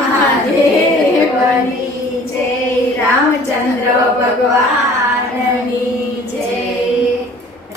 મહાદેવની જય, રામચંદ્ર ભગવાનની જય।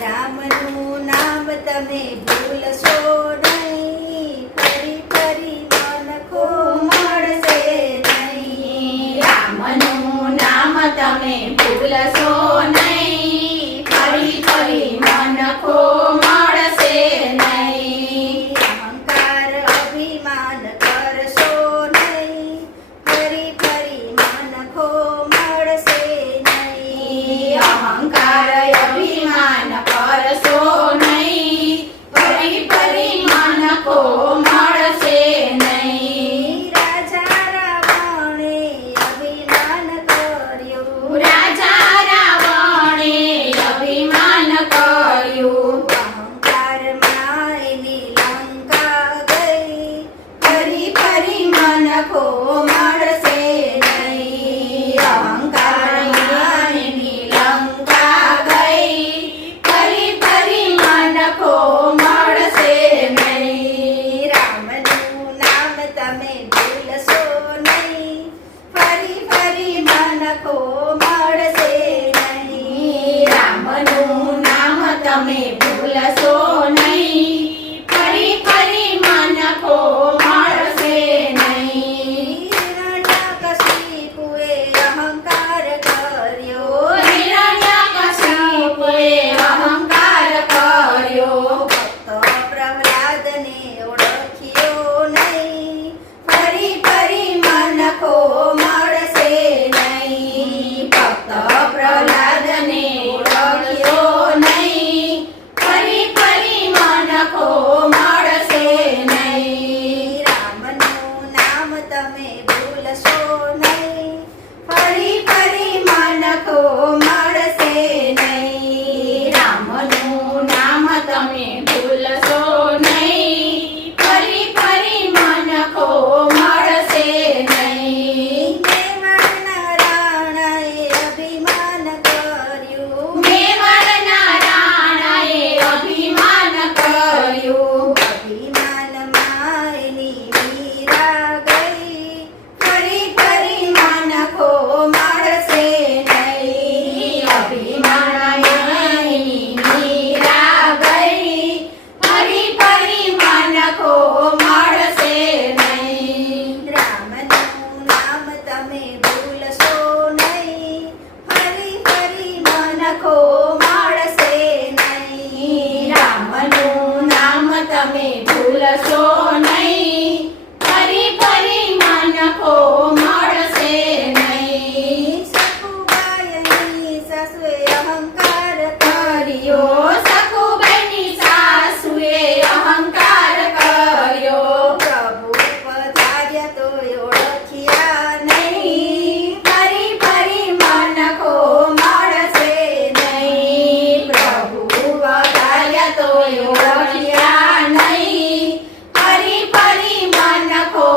રામનું નામ તમે ભૂલશો નહીં, ફરી ફરી મન ખો મળશે નહીં। રામનું નામ તમે ભૂલશો નહીં, ફરી ફરી મન ખો મળશે નહીં। અહંકાર અભિમાન કરશો નહીં, ફરી ફરી મન ખો મળશે નહીં। અહંકાર અભિમાન કરશો નહીં, ફરી ફરી મન ખો મળશે નહીં। રાજા રાવણે અભિમાન કર્યું, રાજા રાવણે અભિમાન કર્યું, અહંકારમાં એની લંકા ગઈ, ફરી ફરી મન ખો મળશે નહીં। અહંકારમાં એની લંકા ગઈ, ફરી ફરી મન ખો મળશે નહીં। રામનું નામ તમે ભૂલશો નહીં, ફરી ફરી મન ખો મળશે નહીં। રામનું નામ તમે ભૂલશો નહીં, ફરી ફરી મન ખો મળશે નહીં। હિરણ્યકશિપુએ અહંકાર કર્યો, હિરણ્યકશિપુએ અહંકાર કર્યો, ભક્ત પ્રહલાદને ઓળખ્યો નહીં, ફરી ફરી મન ખો મળશે નહીં। ભક્ત પ્રહલાદને ઓળખ્યો નહીં, ફરી ફરી મન ખો મળશે નહીં। રામનું નામ તમે ભૂલશો નહીં, ફરી ફરી મન ખો મળશે નહીં। રામનું નામ તમે ભૂલશો નહીં, ફરી ફરી મન ખો મળશે નહીં। મેવાડના રાણાએ અભિમાન કર્યું, મેવાડના રાણાએ અભિમાન કર્યું, અભિમાનમાં એની મીરા ગઈ, ફરી ફરી મન ખો મળશે નહીં। અભિમાનમાં એની મીરા ગઈ, ફરી ફરી મન ખો મળશે નહીં। રામનું નામ તમે ભૂલશો નહીં, ફરી ફરી મન ખો મળશે નહીં। રામનું નામ તમે ભૂલશો નહીં, ફરી ફરી મન ખો મળશે નહીં। સખુબાઈની સાસુએ અહંકાર કર્યો, સખુબાઈની સાસુએ અહંકાર કર્યો, પ્રભુ પધાર્યા તો ઓળખ્યા નહીં, ફરી ફરી મન ખો મળશે નહીં। પ્રભુ પધાર્યા તો ઓળખ્યા નહીં, ફરી ફરી મન ખો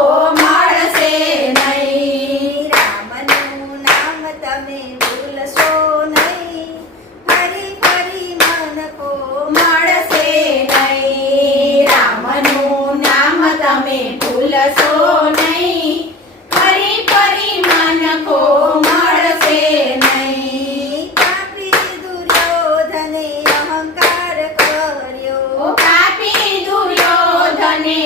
મળશે નહીં। રામનું નામ તમે ભૂલશો નહીં, ફરી ફરી મન ખો મળશે નહીં। રામનું નામ તમે ભૂલશો નહીં, ફરી ફરી મન ખો મળશે નહીં। પાપી દુર્યોધને અહંકાર કર્યો, પાપી દુર્યોધને